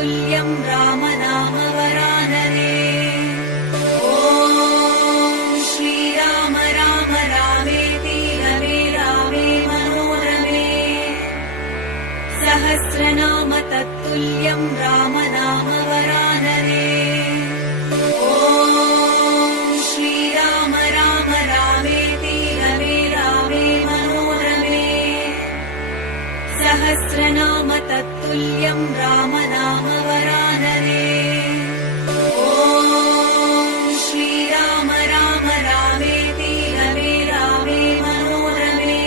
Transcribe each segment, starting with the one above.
तत्तुल्यं राम नाम वरानने। ॐ श्रीराम राम रामेति रमे रामे मनोरमे। सहस्रनाम तत्तुल्यं राम नाम वरानने। ॐ श्रीराम राम रामेति रमे रामे मनोरमे। सहस्रनाम तत्तुल्यं राम नाम वरानने। ॐ श्रीराम राम रामेति रमे रामे मनोरमे।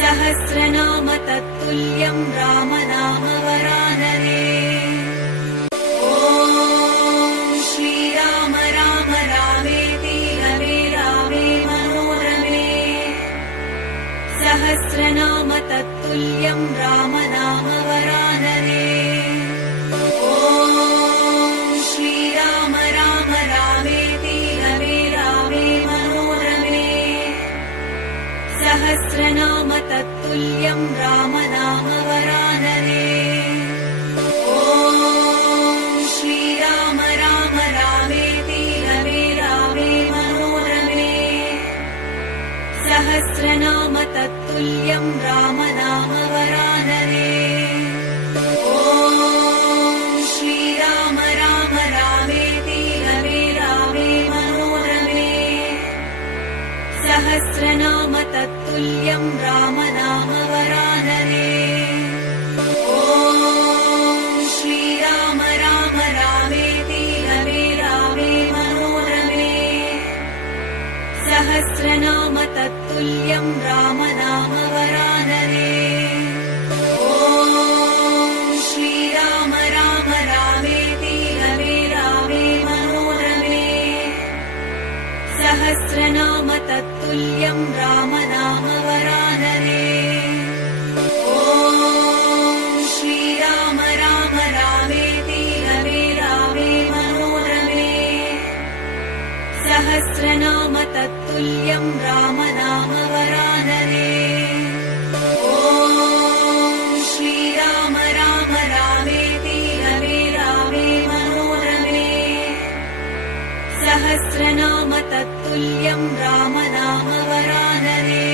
सहस्रनाम तत्तुल्यं राम नाम वरानने। ॐ श्रीराम राम रामेति रमे रामे मनोरमे। सहस्रनाम तत्तुल्यं राम नाम वरानने। ॐ श्रीराम राम रामेति रमे रामे मनोरमे। सहस्रनाम तत्तुल्यं राम नाम वरानने। ॐ श्रीराम राम रामेति रमे रामे मनोरमे। सहस्रनाम तत्तुल्यं राम नाम वरानने। ॐ श्रीराम राम रामेति रमे रामे मनोरमे। सहस्रनाम तत्तुल्यं राम नाम वरानने। ॐ श्रीराम राम रामेति रमे रामे मनोरमे। सहस्रनाम तत्तुल्यं राम नाम वरानने। ॐ श्रीराम राम रामेति रमे रामे मनोरमे। सहस्रनाम तत्तुल्यं राम नाम वरानने। ॐ श्रीराम राम रामेति रमे रामे मनोरमे। सहस्रनाम तत्तुल्यं राम नाम वरानने। ॐ श्रीराम राम रामेति रमे रामे मनोरमे। सहस्रनाम तत्तुल्यं राम नाम वरानने।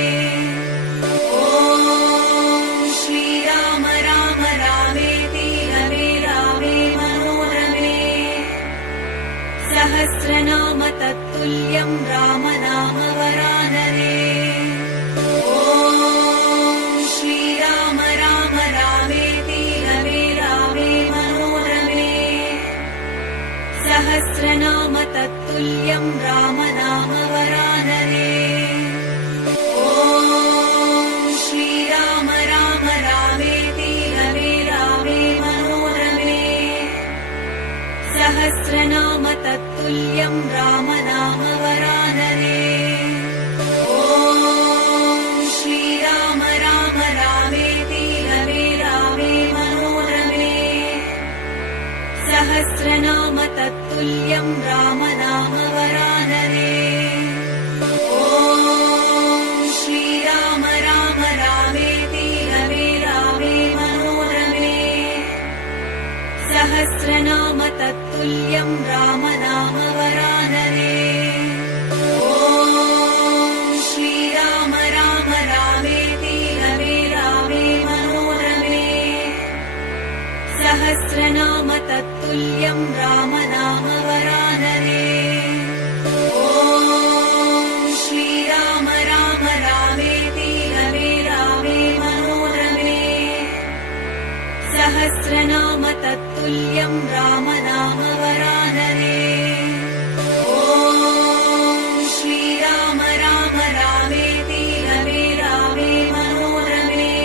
ॐ श्रीराम राम रामेति रमे रामे मनोरमे। सहस्रनाम तत्तुल्यं राम नाम वरानने। ॐ श्रीराम राम रामेति रमे रामे मनोरमे। सहस्रनाम तत्तुल्यं राम नाम वरानने। ॐ श्रीराम राम रामेति रमे रामे मनोरमे। सहस्रनाम तत्तुल्यं राम नाम वरानने। ॐ श्रीराम राम रामेति रमे रामे मनोरमे। सहस्रनाम तत्तुल्यं राम नाम वरानने। ॐ श्रीराम राम रामेति रमे रामे मनोरमे। सहस्रनाम तत्तुल्यं राम नाम वरानने। ॐ श्रीराम राम रामेति रमे रामे मनोरमे। सहस्रनाम तत्तुल्यं राम नाम वरानने। ॐ श्रीराम राम रामेति रमे रामे मनोरमे। सहस्रनाम तत्तुल्यं राम नाम वरानने। ॐ श्रीराम राम रामेति रमे रामे मनोरमे।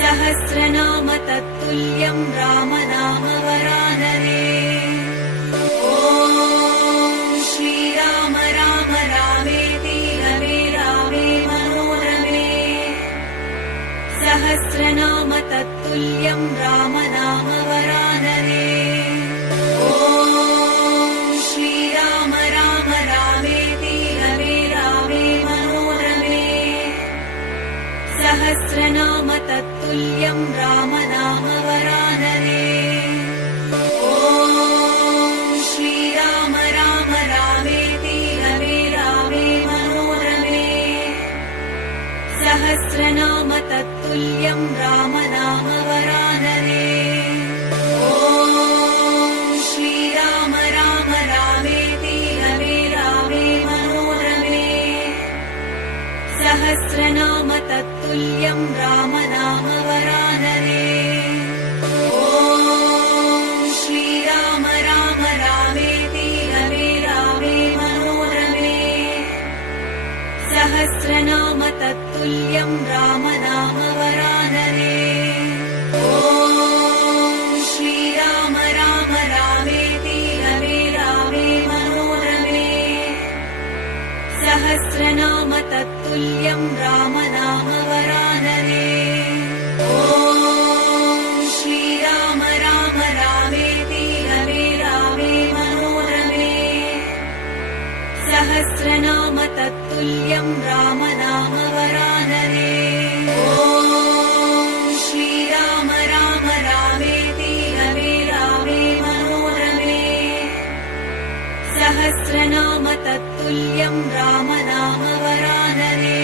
सहस्रनाम तत्तुल्यं राम नाम वरानने। ॐ श्रीराम राम रामेति रमे रामे मनोरमे। सहस्रनाम तत्तुल्यं राम नाम वरानने। ॐ श्रीराम राम रामेति रमे रामे मनोरमे। सहस्रनाम तत्तुल्यं रामनाम वरानने। ॐ श्रीराम राम रामेति रमे रामे मनोरमे। सहस्रनाम तत्तुल्यं रामनाम वरानने। ॐ श्रीराम राम रामेति रमे रामे मनोरमे। सहस्रनाम तत्तुल्यं रामनाम वरानने। ॐ श्रीराम राम रामेति रमे रामे मनोरमे। सहस्रनाम तत्तुल्यं रामनाम वरानने। ॐ श्रीराम राम रामेति रमे रामे मनोरमे। सहस्रनाम तत्तुल्यं रामनाम वरानने। ॐ श्रीराम राम रामेति रमे रामे मनोरमे। सहस्रनाम तत्तुल्यं रामनाम वरानने। ॐ श्रीराम राम रामेति रमे रामे मनोरमे। सहस्रनाम तत्तुल्यं रामनाम वरानने।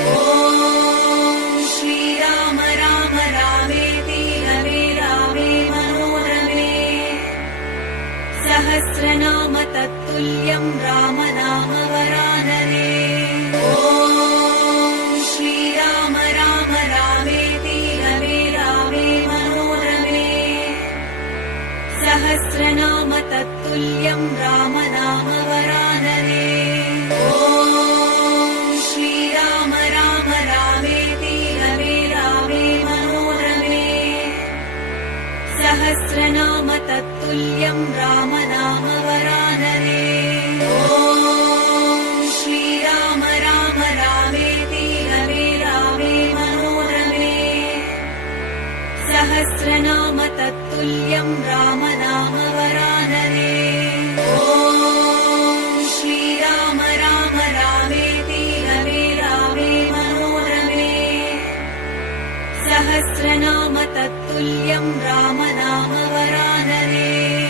ॐ श्रीराम राम रामेति रमे रामे मनोरमे। सहस्रनाम तत्तुल्यं रामनाम वरानने। ॐ श्रीराम राम रामेति रमे रामे मनोरमे। सहस्रनाम तत्तुल्यं रामनाम वरानने। ॐ श्रीराम राम रामेति रमे रामे मनोरमे। सहस्रनाम तत्तुल्यं रामनाम वरानने। ॐ श्रीराम राम रामेति रमे रामे मनोरमे। सहस्रनाम तत्तुल्यं रामनाम वरानने। ॐ श्रीराम राम रामेति रमे रामे मनोरमे। सहस्रनाम तत्तुल्यं रामनाम वरानने।